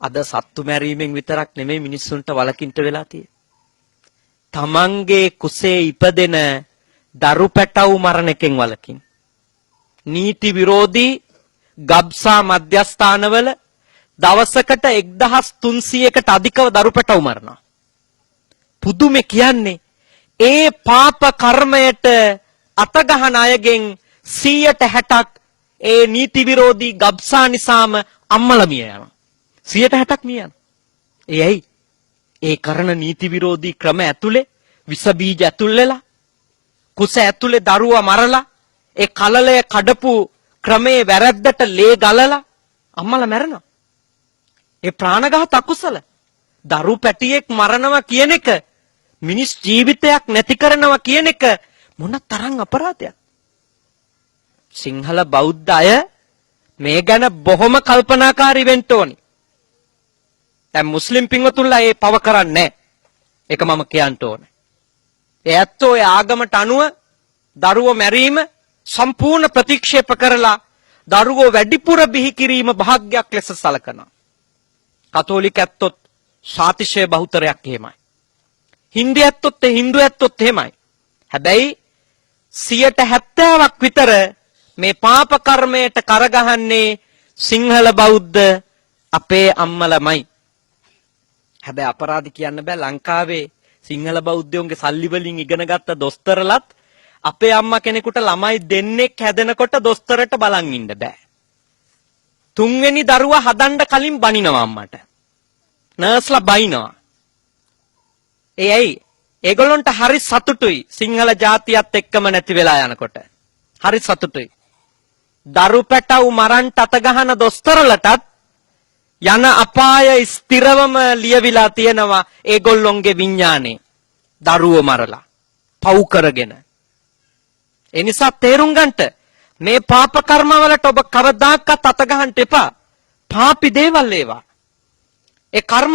අද සත්තු මැරීමෙන් විතරක් නෙමෙයි මිනිස්සුන්ට වලකින්ට වෙලා තියෙන්නේ. තමන්ගේ කුසේ ඉපදෙන දරු පැටව් මරණ එකෙන් වලකින්. නීති විරෝධී ගබ්සා මධ්‍යස්ථානවල දවසකට 1300කට අධිකව දරු පැටව් මරනවා. පුදුමේ කියන්නේ ඒ පාප කර්මයට අතගහන අයගෙන් 160ක් ඒ නීති විරෝධී ගබ්සා නිසාම අම්මලා මිය යනවා. 160ක් මිය යනවා. එයි ඒ කරන නීති විරෝධී ක්‍රම ඇතුලේ විස බීජ ඇතුල් වෙලා කුස ඇතුලේ දරුවා මරලා ඒ කලලය කඩපු ක්‍රමේ වැරද්දට ලේ ගලලා අම්මලා මැරෙනවා. ඒ ප්‍රාණඝාත අකුසල දරු පැටියෙක් මරනවා කියන එක මිනිස් ජීවිතයක් නැති කරනවා කියන එක මොන තරම් අපරාධයක්. සිංහල බෞද්ධ අය මේ ගැන බොහොම කල්පනාකාරී වෙන්න ඕනි. දැන් මුස්ලිම් පින්වතුන්ලා ඒ පව කරන්නේ නැහැ. ඒක මම කියන්න ඕනේ. ඒ ඇත්තෝ ඒ ආගමට අනුව දරුවෝ මැරීම සම්පූර්ණ ප්‍රතික්ෂේප කරලා දරුවෝ වැඩිපුර බිහි කිරීම භාග්‍යයක් ලෙස සලකනවා. කතෝලික ඇත්තොත් සාතිශය බහුතරයක් එහෙමයි. හින්දු ඇත්තොත් එහෙමයි. හැබැයි 70%ක් විතර මේ පාප කර්මයට කරගහන්නේ සිංහල බෞද්ධ අපේ අම්මලමයි. හැබැයි අපරාධ කියන්න බෑ ලංකාවේ සිංහල බෞද්ධයන්ගේ සල්ලි වලින් ඉගෙන ගත්ත දොස්තරලත් අපේ අම්මා කෙනෙකුට ළමයි දෙන්නෙක් හැදෙනකොට දොස්තරට බලන් ඉන්න බෑ. තුන්වෙනි දරුවා හදන්න කලින් බනිනවා අම්මට. නර්ස්ලා බයිනවා. ඒයි ඒගොල්ලන්ට හරි සතුටුයි සිංහල ජාතියත් එක්කම නැති වෙලා යනකොට. හරි සතුටුයි. දරු පැටව් මරන්ට අත ගහන දොස්තරලටත් යන අපාය ස්ථිරවම ලියවිලා තියෙනවා ඒගොල්ලොන්ගේ විඥානේ. දරුවෝ මරලා පව් කරගෙන. ඒ නිසා තේරුම් ගන්නට මේ පාප කර්මවලට ඔබ කවදාකවත් අත ගහන්න එපා. පාපි දේවල් ඒවා. ඒ කර්ම